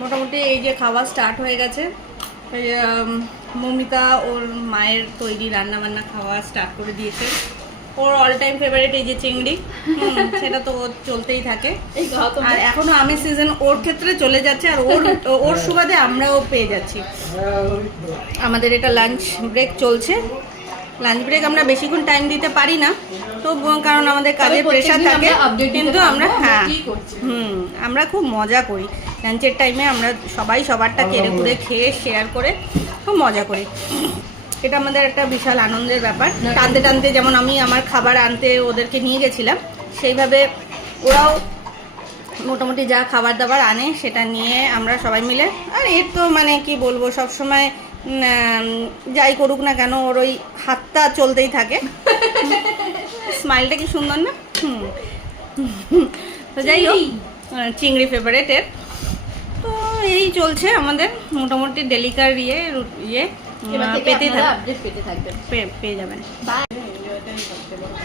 মোটামুটি এই যে খাওয়া স্টার্ট হয়ে গেছে। মমিতা ওর মায়ের তৈরি রান্না বান্না খাওয়া স্টার্ট করে দিয়েছে। ওর অল টাইম ফেভারিট এই যে চিংড়ি, সেটা তো চলতেই থাকে। আর এখনো আমের সিজন ওর ক্ষেত্রে চলে যাচ্ছে, আর ওর সুবাদে আমরাও পেয়ে যাচ্ছি। আমাদের এটা লাঞ্চ ব্রেক চলছে। লাঞ্চ ব্রেক আমরা বেশিক্ষণ টাইম দিতে পারি না, তো কারণ আমাদের কাজের প্রেশার থাকে, কিন্তু আমরা আমরা খুব মজা করি লাঞ্চের টাইমে। আমরা সবাই সবারটা কেড়ে কুড়ে খেয়ে শেয়ার করে খুব মজা করি। এটা আমাদের একটা বিশাল আনন্দের ব্যাপার। টানতে টানতে যেমন আমি আমার খাবার আনতে ওদেরকে নিয়ে গেছিলাম, সেইভাবে ওরাও মোটামুটি যা খাবার দাবার আনে সেটা নিয়ে আমরা সবাই মিলে। আর এর তো মানে কি বলবো, সবসময় যাই করুক না কেন ওর ওই হাতটা চলতেই থাকে। স্মাইলটা কি সুন্দর না? তো যাই হোক, চিংড়ি ফেভারেটের। তো এই চলছে আমাদের মোটামুটি ডেলিকার পেতে থাকবে, পেয়ে যাবেন।